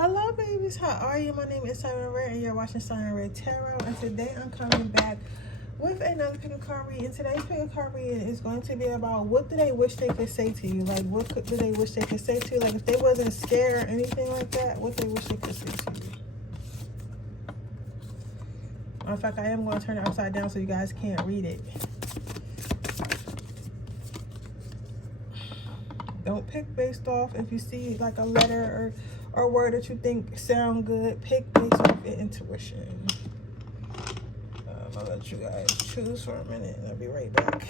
Hello babies, how are you? My name is Siren Redd and you're watching Siren Redd Tarot, and today I'm coming back with another pick a card reading. Today's pick a card reading is going to be about what do they wish they could say to you. Like do they wish they could say to you? Like if they wasn't scared or anything like that, what they wish they could say to you. In fact, I am going to turn it upside down so you guys can't read it. Don't pick based off if you see like a letter or word that you think sound good. Pick based off your intuition. I'll let you guys choose for a minute and I'll be right back.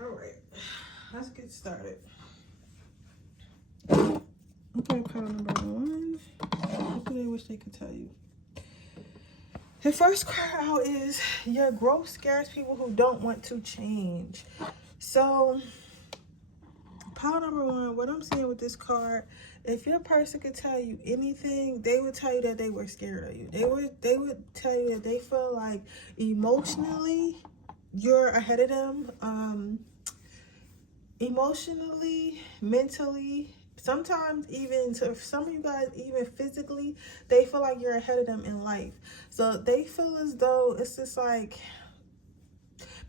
All right, let's get started. Okay, card number one. What do they wish they could tell you? The first card out is your growth scares people who don't want to change. So, pile number one, what I'm seeing with this card, if your person could tell you anything, they would tell you that they were scared of you. They would tell you that they feel like emotionally you're ahead of them. Emotionally, mentally, sometimes even to some of you guys, even physically, they feel like you're ahead of them in life. So they feel as though it's just like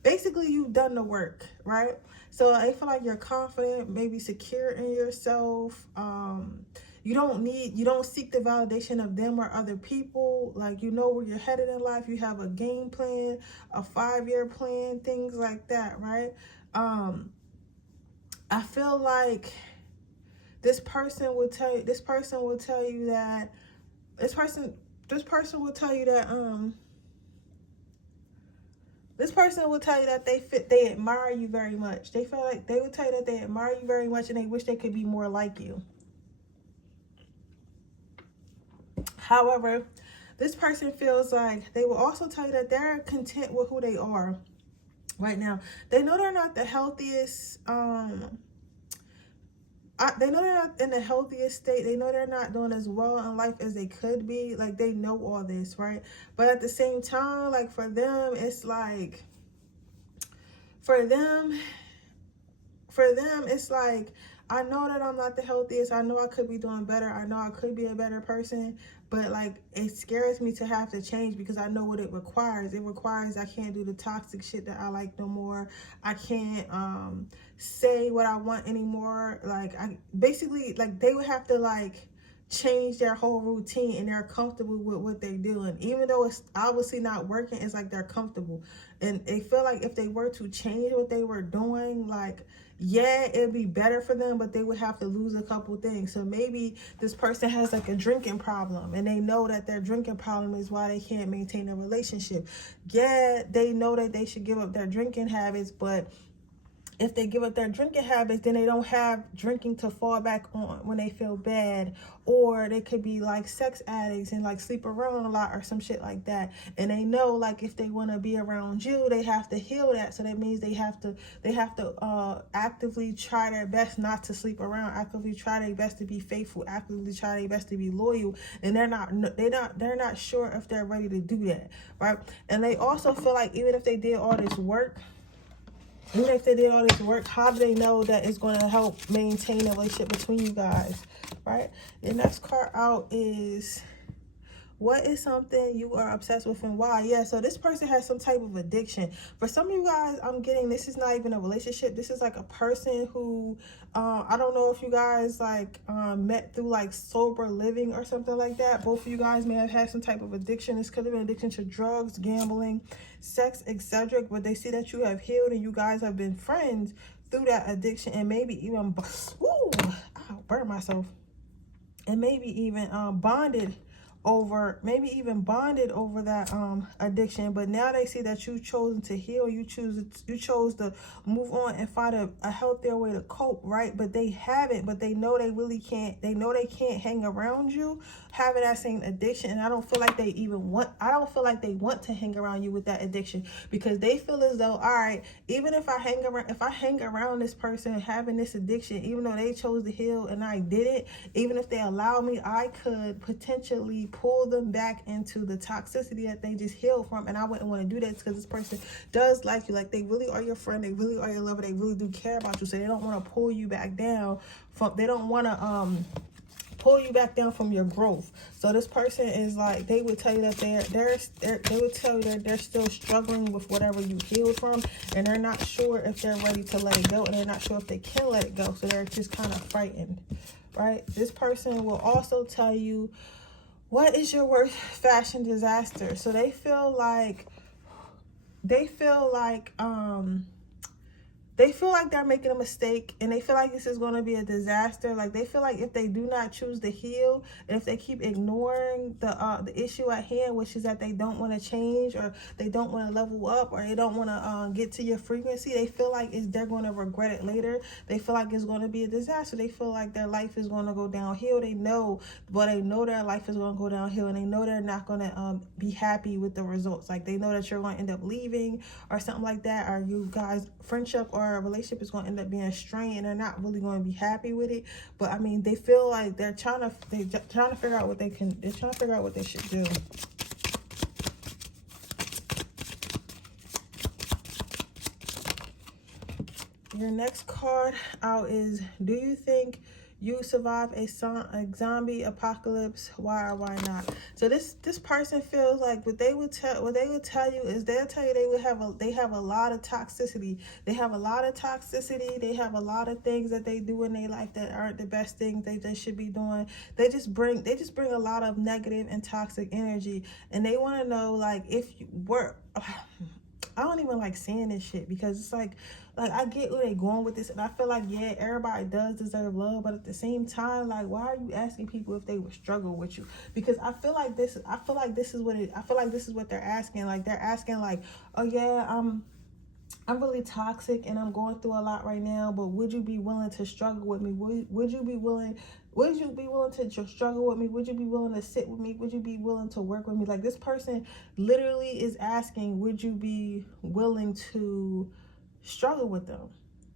basically you've done the work, right? So I feel like you're confident, maybe secure in yourself. You don't seek the validation of them or other people. Like, you know where you're headed in life. You have a game plan, a 5-year plan, things like that, right? I feel like this person will tell you that This person will tell you that this person will tell you that they admire you very much. They feel like they would tell you that they admire you very much and they wish they could be more like you. However, this person feels like they will also tell you that they're content with who they are right now. They know they're not the healthiest they know they're not in the healthiest state. They know they're not doing as well in life as they could be. Like, they know all this, right? But at the same time, like, for them, it's like, for them, it's like, I know that I'm not the healthiest. I know I could be doing better. I know I could be a better person. But, like, it scares me to have to change because I know what it requires. It requires I can't do the toxic shit that I like no more. I can't say what I want anymore. Like, I basically, like, they would have to, like, change their whole routine, and they're comfortable with what they're doing. Even though it's obviously not working, it's like they're comfortable. And they feel like if they were to change what they were doing, like, yeah, it'd be better for them, but they would have to lose a couple things. So maybe this person has like a drinking problem, and they know that their drinking problem is why they can't maintain a relationship. Yeah, they know that they should give up their drinking habits, but if they give up their drinking habits, then they don't have drinking to fall back on when they feel bad. Or they could be like sex addicts and like sleep around a lot or some shit like that. And they know, like, if they want to be around you, they have to heal that. So that means they have to actively try their best not to sleep around, actively try their best to be faithful, actively try their best to be loyal. And they're not sure if they're ready to do that, right? And they also feel like even if they did all this work, how do they know that it's going to help maintain a relationship between you guys, right? The next card out is, what is something you are obsessed with and why? Yeah, so this person has some type of addiction. For some of you guys, I'm getting, this is not even a relationship. This is like a person who, I don't know if you guys like met through like sober living or something like that. Both of you guys may have had some type of addiction. This could have been addiction to drugs, gambling, sex, etc. But they see that you have healed and you guys have been friends through that addiction, and maybe even, ooh, I'll burn myself. And maybe even bonded over that addiction. But now they see that you've chosen to heal. You chose to move on and find a healthier way to cope, right? But they haven't. But they know they really can't. They know they can't hang around you having that same addiction. And I don't feel like they want to hang around you with that addiction, because they feel as though, all right, even if I hang around this person having this addiction, even though they chose to heal and I didn't, even if they allow me, I could potentially pull them back into the toxicity that they just healed from. And I wouldn't want to do that, because this person does like you. Like, they really are your friend, they really are your lover, they really do care about you. So they don't want to pull you back down from, they don't want to pull you back down from your growth. So this person is like, they would tell you that they're still struggling with whatever you healed from, and they're not sure if they're ready to let it go, and they're not sure if they can let it go. So they're just kind of frightened, right? This person will also tell you, what is your worst fashion disaster? So they feel like they're making a mistake, and they feel like this is going to be a disaster. Like, they feel like if they do not choose to heal, and if they keep ignoring the issue at hand, which is that they don't want to change, or they don't want to level up, or they don't want to get to your frequency, they feel like they're going to regret it later. They feel like it's going to be a disaster. They feel like their life is going to go downhill. They know their life is going to go downhill, and they know they're not going to be happy with the results. Like, they know that you're going to end up leaving or something like that, or you guys friendship or a relationship is going to end up being strained, and they're not really going to be happy with it. But I mean, they feel like they're trying to figure out what they should do. Your next card out is, do you think you survive a zombie apocalypse? Why or why not? So this person feels like what they would tell you is, they'll tell you they have a lot of toxicity. They have a lot of toxicity. They have a lot of things that they do in their life that aren't the best things they should be doing. They just bring a lot of negative and toxic energy, and they want to know, like, if you were I don't even like saying this shit because it's like I get where they going with this, and I feel like, yeah, everybody does deserve love, but at the same time, like, why are you asking people if they would struggle with you? Because I feel like this is what they're asking. Like, they're asking like, oh yeah, I'm really toxic and I'm going through a lot right now, but would you be willing to struggle with me? Would you be willing to struggle with me? Would you be willing to sit with me? Would you be willing to work with me? Like, this person literally is asking, would you be willing to struggle with them?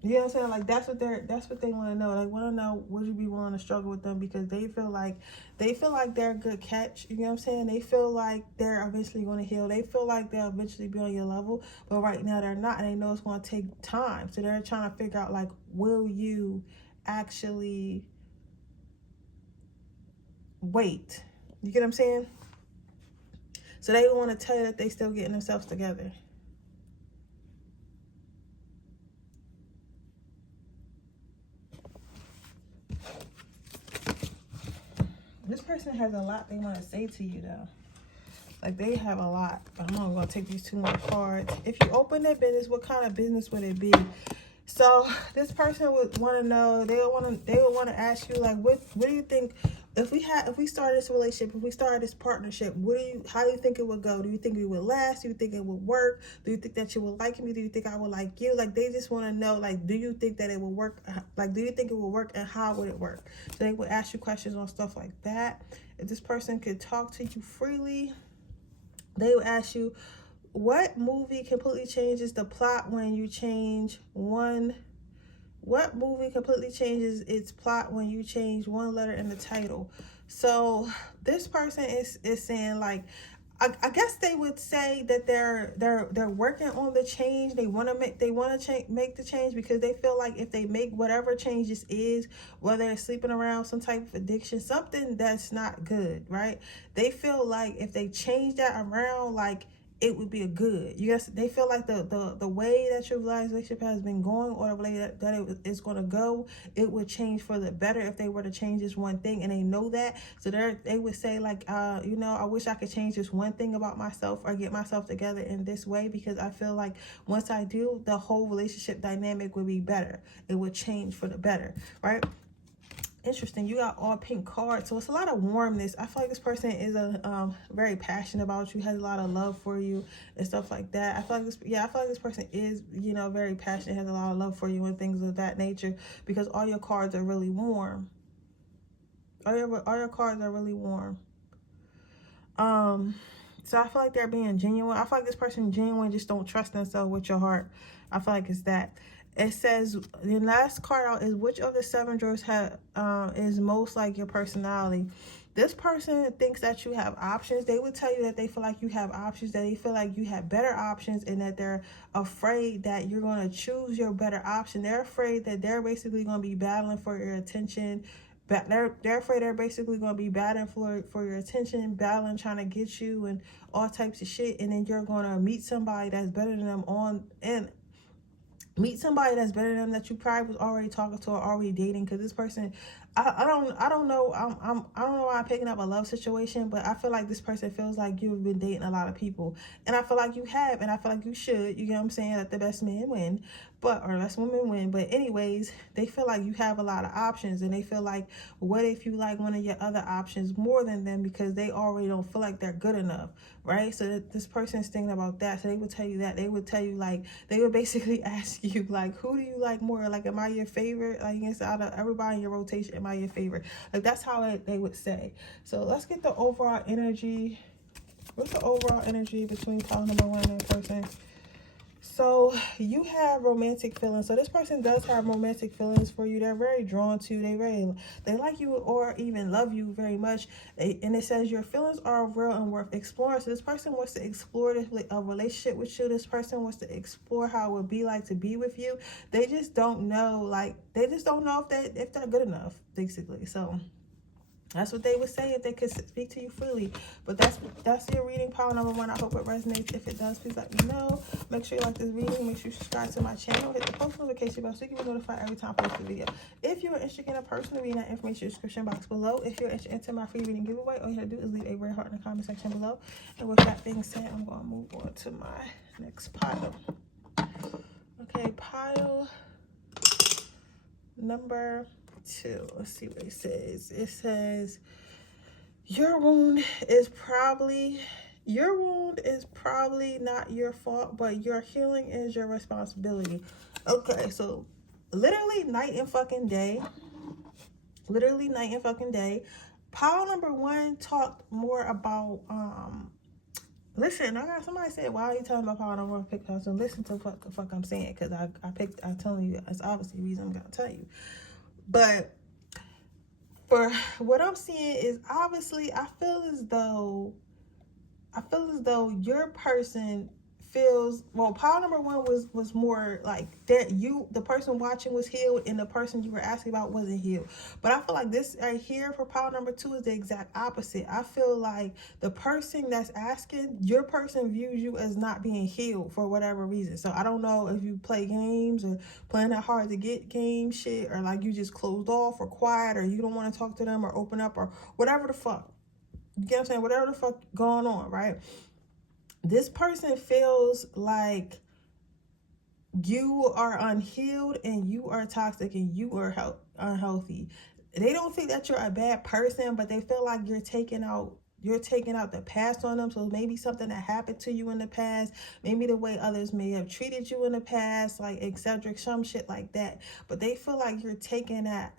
You know what I'm saying? Like, that's what they want to know. They want to know, would you be willing to struggle with them? Because they feel like they're a good catch. You know what I'm saying? They feel like they're eventually going to heal. They feel like they'll eventually be on your level, but right now they're not, and they know it's going to take time. So they're trying to figure out, like, will you actually wait? You get what I'm saying? So they want to tell you that they still getting themselves together. This person has a lot they want to say to you, though. Like, they have a lot. But I'm not going to take these 2 more cards. If you open their business, what kind of business would it be? So this person would want to know. They would want to ask you, like, what do you think if we started this relationship, if we started this partnership? How do you think it would go? Do you think it would last? Do you think it would work? Do you think that you would like me? Do you think I would like you? Like, they just want to know, like, do you think that it will work? Like, do you think it will work, and how would it work? So they would ask you questions on stuff like that. If this person could talk to you freely, they would ask you, what movie completely changes the plot when you change one? What movie completely changes its plot when you change one letter in the title? So this person is saying, like, I guess they would say that they're working on the change. They want to make the change because they feel like if they make whatever change this is, whether it's sleeping around, some type of addiction, something that's not good, right? They feel like if they change that around, like, it would be a good. Yes, they feel like the way that your relationship has been going, or the way that it is going to go, it would change for the better if they were to change this one thing, and they know that. So they would say, like, you know, I wish I could change this one thing about myself or get myself together in this way, because I feel like once I do, the whole relationship dynamic would be better. It would change for the better, right? Interesting. You got all pink cards, so it's a lot of warmness. I feel like this person is very passionate about you, has a lot of love for you and stuff like that. I feel like this person is, you know, very passionate, has a lot of love for you and things of that nature, because all your cards are really warm. All your cards are really warm. So I feel like they're being genuine. I feel like this person genuine, just don't trust themselves with your heart. I feel like it's that. It says the last card out is, which of the 7 drawers is most like your personality? This person thinks that you have options. They would tell you that they feel like you have options, that they feel like you have better options, and that they're afraid that you're going to choose your better option. They're afraid that they're basically going to be battling for your attention. They're afraid they're basically going to be battling for your attention, battling, trying to get you and all types of shit. And then you're going to meet somebody that's better than them that you probably was already talking to or already dating. Because this person, I don't know. I don't know why I'm picking up a love situation, but I feel like this person feels like you've been dating a lot of people, and I feel like you have, and I feel like you should. You get what I'm saying? Let the best man win, or best woman win. But anyways, they feel like you have a lot of options, and they feel like, what if you like one of your other options more than them, because they already don't feel like they're good enough, right? So this person is thinking about that. So they would tell you that. They would tell you, like, they would basically ask you, like, who do you like more? Like, am I your favorite? Like, out of everybody in your rotation, am I your favorite? Like, that's how they would say. So let's get the overall energy. What's the overall energy between pile number 1 and person? So you have romantic feelings. So this person does have romantic feelings for you. They're very drawn to you. They like you or even love you very much. And it says your feelings are real and worth exploring. So this person wants to explore a relationship with you. This person wants to explore how it would be like to be with you. They just don't know, if they're good enough, basically. So That's what they would say if they could speak to you freely. But that's your reading, pile number 1. I hope it resonates. If it does, please let me know. Make sure you like this reading. Make sure you subscribe to my channel. Hit the post notification bell so you can be notified every time I post a video. If you're interested in a personal reading, that information in the description box below. If you're interested in my free reading giveaway, all you have to do is leave a red heart in the comment section below. And with that being said, I'm going to move on to my next pile. Okay, pile number 2. Let's see what it says. It says, your wound is probably not your fault, but your healing is your responsibility. Okay, so literally night and fucking day. Pile number 1 talked more about listen, I got somebody said, why are you telling me about pile number 1 pick? So listen to what the fuck I'm saying, because I'm telling you, it's obviously a reason I'm gonna tell you. But for what I'm seeing is, obviously, I feel as though your person feels, well, pile number 1 was more like that the person watching was healed and the person you were asking about wasn't healed. But I feel like this right here for pile number 2 is the exact opposite. I feel like the person that's asking, your person views you as not being healed for whatever reason. So I don't know if you play games or playing that hard to get game shit, or like you just closed off or quiet, or you don't want to talk to them or open up or whatever the fuck. You get what I'm saying? Whatever the fuck going on, right? This person feels like you are unhealed and you are toxic and you are unhealthy. They don't think that you're a bad person, but they feel like you're taking out the past on them. So maybe something that happened to you in the past, maybe the way others may have treated you in the past, like etc., some shit like that. But they feel like you're taking that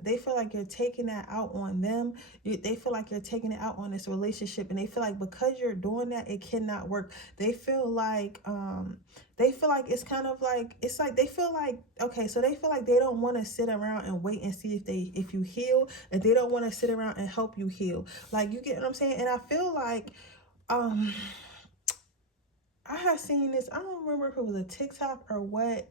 out on them. They feel like you're taking it out on this relationship, and they feel like because you're doing that, it cannot work. They feel like it's kind of like, it's like they feel like, okay, so they feel like they don't want to sit around and wait and see if you heal, and they don't want to sit around and help you heal. Like, you get what I'm saying? And I feel like I have seen this, I don't remember if it was a TikTok or what,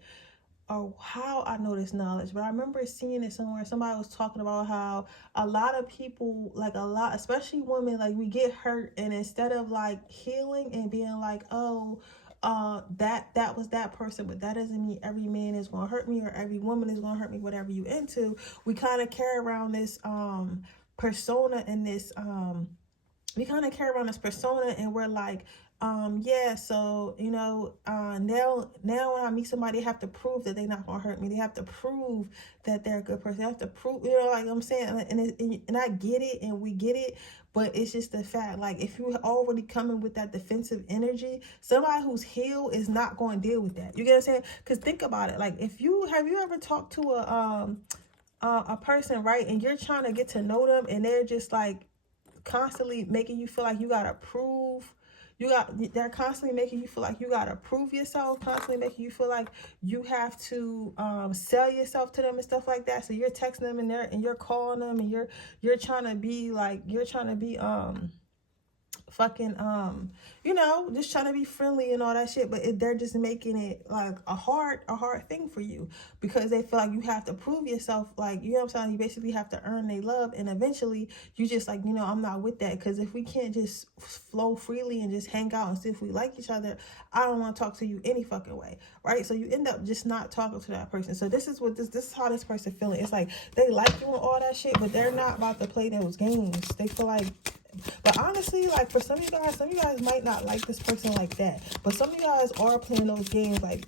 or how I know this knowledge, but I remember seeing it somewhere. Somebody was talking about how a lot of people, like especially women, like we get hurt, and instead of like healing and being like, oh, that was that person, but that doesn't mean every man is gonna hurt me or every woman is gonna hurt me, whatever you into. We kind of carry around this persona and this and we're like, yeah, so now when I meet somebody, they have to prove that they're not gonna hurt me. They have to prove that they're a good person. They have to prove, like I'm saying, and I get it, and we get it, but it's just the fact, like, if you're already coming with that defensive energy, somebody who's healed is not going to deal with that. You get what I'm saying? Because think about it, like, have you ever talked to a person, right, and you're trying to get to know them, and they're just like constantly making you feel like you gotta prove. They're constantly making you feel like you gotta prove yourself, constantly making you feel like you have to sell yourself to them and stuff like that. So you're texting them and you're calling them, and you're trying to be fucking just trying to be friendly and all that shit, but they're just making it like a hard thing for you, because they feel like you have to prove yourself, like, you know what I'm saying, you basically have to earn their love, and eventually you just like, I'm not with that, because if we can't just flow freely and just hang out and see if we like each other, I don't want to talk to you any fucking way, right? So you end up just not talking to that person. So this is how this person feeling. It's like they like you and all that shit, but they're not about to play those games. They feel like, but honestly, like, for some of you guys might not like this person like that, but some of you guys are playing those games, like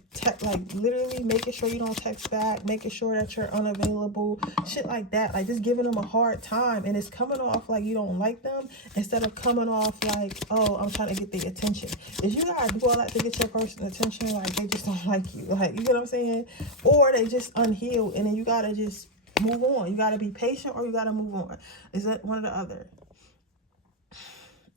literally making sure you don't text back, making sure that you're unavailable, shit like that, like just giving them a hard time, and it's coming off like you don't like them, instead of coming off like, oh, I'm trying to get their attention. If you gotta do all that to get your person's attention, like, they just don't like you, like, you get what I'm saying? Or they just unhealed, and then you gotta just move on. You gotta be patient, or you gotta move on. Is that one or the other?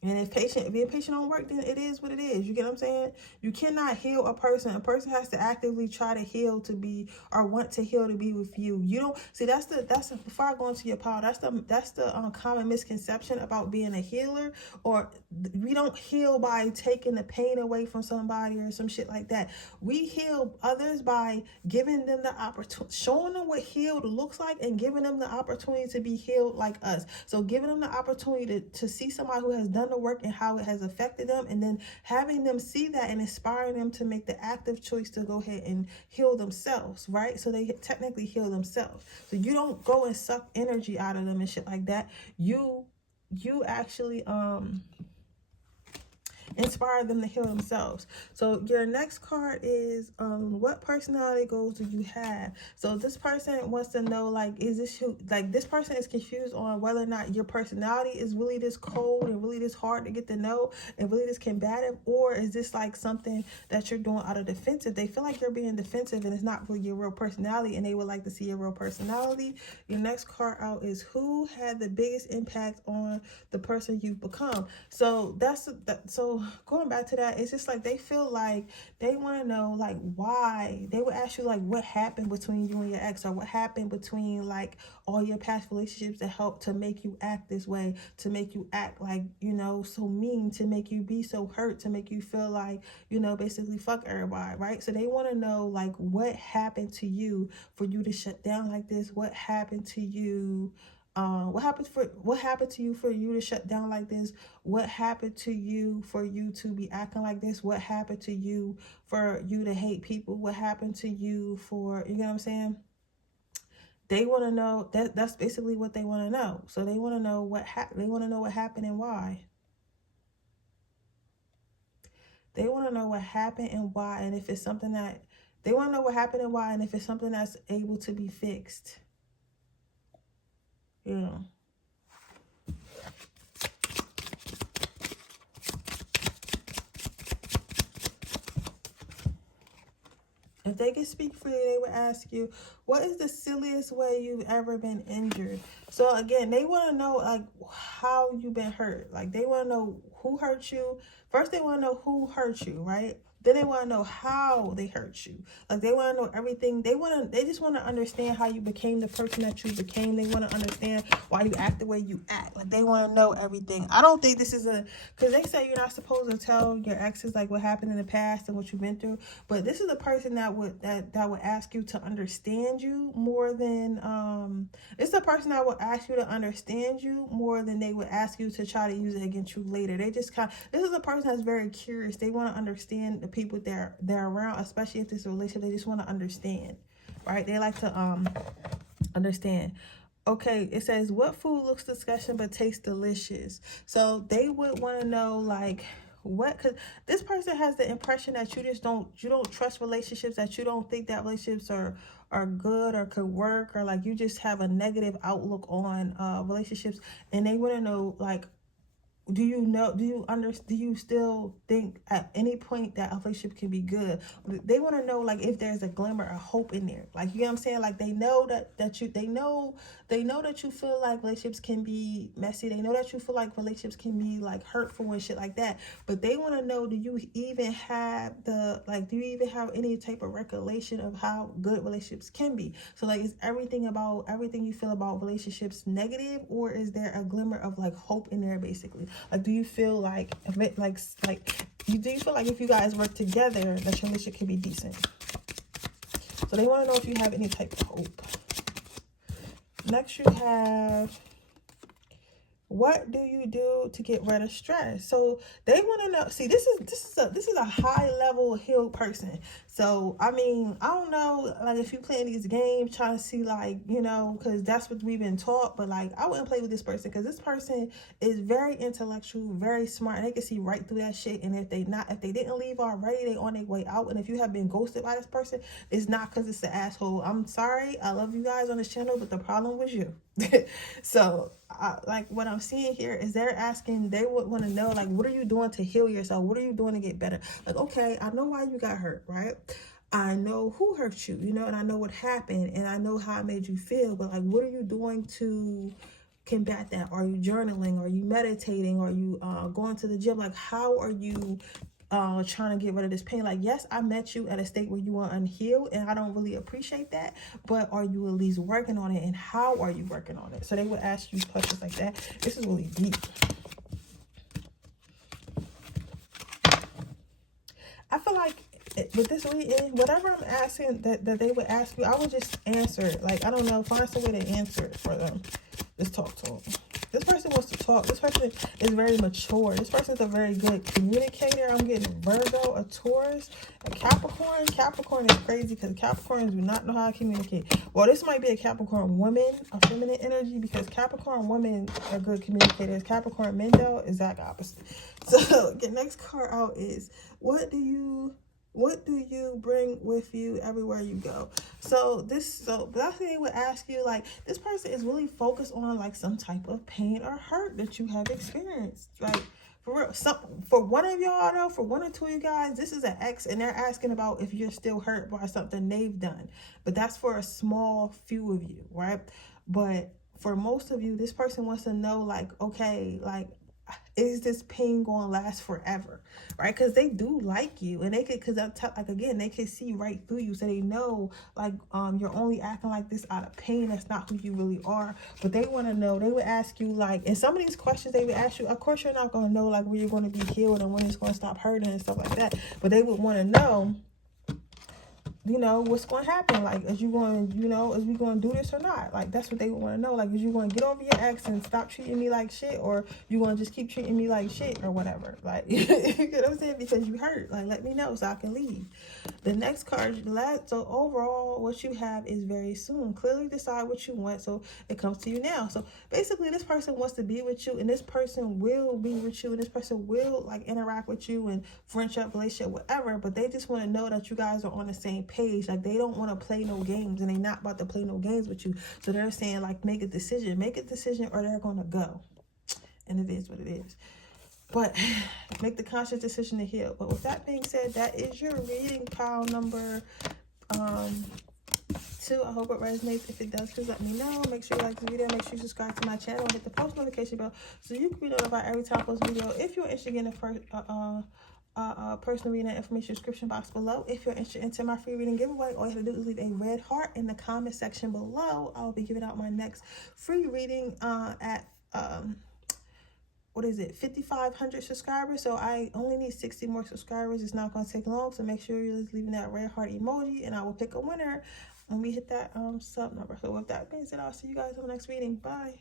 And if being patient don't work, then it is what it is. You get what I'm saying? You cannot heal a person. A person has to actively try to heal to be, or want to heal to be with you. You don't see, that's the before I go into your power, that's the common misconception about being a healer. Or we don't heal by taking the pain away from somebody or some shit like that. We heal others by giving them the opportunity, showing them what healed looks like, and giving them the opportunity to be healed like us. So giving them the opportunity to see somebody who has done the work and how it has affected them, and then having them see that and inspiring them to make the active choice to go ahead and heal themselves, right? So they technically heal themselves. So you don't go and suck energy out of them and shit like that. You actually inspire them to heal themselves. So your next card is what personality goals do you have? So this person wants to know, like, is this who, like, this person is confused on whether or not your personality is really this cold and really this hard to get to know and really this combative, or is this like something that you're doing out of defensive? They feel like you're being defensive and it's not really your real personality, and they would like to see your real personality. Your next card out is who had the biggest impact on the person you've become. So so going back to that, it's just like they feel like they want to know, like, why. They would ask you, like, what happened between you and your ex, or what happened between, like, all your past relationships that helped to make you act this way, to make you act like, you know, so mean, to make you be so hurt, to make you feel like, you know, basically fuck everybody, right? So they want to know, like, what happened to you for you to shut down like this? What happened to you? What happened to you for you to shut down like this? What happened to you for you to be acting like this? What happened to you for you to hate people? What happened to you for, you know what I'm saying? They want to know that's basically what they want to know. So they want to know they want to know what happened and why. They want to know what happened and why, and if it's something that they want to know what happened and why, and if it's something that's able to be fixed. Yeah. If they could speak freely, they would ask you, what is the silliest way you've ever been injured? So again, they want to know, like, how you've been hurt. Like, they want to know who hurt you. First, they want to know who hurt you, right? Then they want to know how they hurt you. Like, they want to know everything. They just want to understand how you became the person that you became. They want to understand why you act the way you act. Like, they want to know everything. I don't think this is because they say you're not supposed to tell your exes, like, what happened in the past and what you've been through. But this is a person that would ask you to understand you more than, it's the person that would ask you to understand you more than they would ask you to try to use it against you later. They just this is a person that's very curious. They want to understand the people they're around, especially if it's a relationship. They just want to understand, right? They like to understand. Okay, it says, what food looks disgusting but tastes delicious? So they would want to know, like, what, because this person has the impression that you don't trust relationships, that you don't think that relationships are good or could work, or like you just have a negative outlook on relationships. And they want to know, like, do you still think at any point that a relationship can be good? They want to know, like, if there's a glimmer of hope in there. Like, you know what I'm saying? Like, they know they know that you feel like relationships can be messy. They know that you feel like relationships can be, like, hurtful and shit like that. But they want to know, do you even have any type of recollection of how good relationships can be? So, like, is everything you feel about relationships negative, or is there a glimmer of, like, hope in there, basically? Like, do you feel like if you guys work together, that your relationship can be decent? So they want to know if you have any type of hope. Next, you have, what do you do to get rid of stress? So they want to know. See, this is a high level healed person. So I mean, I don't know, like, if you playing these games trying to see, like, you know, because that's what we've been taught. But, like, I wouldn't play with this person, because this person is very intellectual, very smart, and they can see right through that shit. And if they didn't leave already, they on their way out. And if you have been ghosted by this person, it's not because it's an asshole. I'm sorry, I love you guys on this channel, but the problem was you. So like, what I'm seeing here is they would want to know, like, what are you doing to heal yourself? What are you doing to get better? Like, okay, I know why you got hurt, right? I know who hurt you, you know, and I know what happened, and I know how it made you feel. But, like, what are you doing to combat that? Are you journaling? Are you meditating? Are you going to the gym? Like, how are you trying to get rid of this pain? Like, yes, I met you at a state where you are unhealed, and I don't really appreciate that, but are you at least working on it, and how are you working on it? So they would ask you questions like that. This is really deep. I feel like with this reading, whatever I'm asking that they would ask you, I would just answer it. Like, I don't know, find some way to answer it for them. Just talk to them. This person wants to talk. This person is very mature. This person's a very good communicator. I'm getting Virgo, a Taurus, a Capricorn. Capricorn is crazy because Capricorns do not know how to communicate. Well, this might be a Capricorn woman, a feminine energy, because Capricorn women are good communicators. Capricorn men, though, is that opposite. So the next card out is, what do you bring with you everywhere you go? So that's what they would ask you. Like, this person is really focused on like some type of pain or hurt that you have experienced. Like, for real, for one of y'all though, for one or two of you guys, this is an ex, and they're asking about if you're still hurt by something they've done. But that's for a small few of you, right? But for most of you, this person wants to know, like, okay, like, is this pain going to last forever, right? Because they do like you, and they could, because like, again, they can see right through you, so they know, like, you're only acting like this out of pain. That's not who you really are. But they want to know. They would ask you, like, and some of these questions they would ask you, of course you're not going to know, like, when you're going to be healed and when it's going to stop hurting and stuff like that, but they would want to know, you know, what's going to happen. Like, is you going, you know, is we going to do this or not? Like, that's what they would want to know. Like, is you going to get over your ex and stop treating me like shit, or you going to just keep treating me like shit or whatever? Like, you know what I'm saying? Because you hurt. Like, let me know so I can leave. The next card, so overall, what you have is very soon. Clearly decide what you want, so it comes to you now. So basically, this person wants to be with you, and this person will be with you, and this person will, like, interact with you and friendship, relationship, whatever, but they just want to know that you guys are on the same page. Like, they don't want to play no games, and they're not about to play no games with you. So they're saying, like, make a decision, or they're going to go. And it is what it is. But make the conscious decision to heal. But with that being said, that is your reading, pile number 2. I hope it resonates. If it does, please let me know. Make sure you like the video. Make sure you subscribe to my channel. Hit the post notification bell so you can be notified every time I post a video. If you're interested in a personal reading, information description box below. If you're interested in my free reading giveaway, all you have to do is leave a red heart in the comment section below. I'll be giving out my next free reading at 5,500 subscribers. So I only need 60 more subscribers. It's not going to take long, so make sure you're just leaving that red heart emoji, and I will pick a winner when we hit that sub number. So with that being said, I'll see you guys on the next reading. Bye.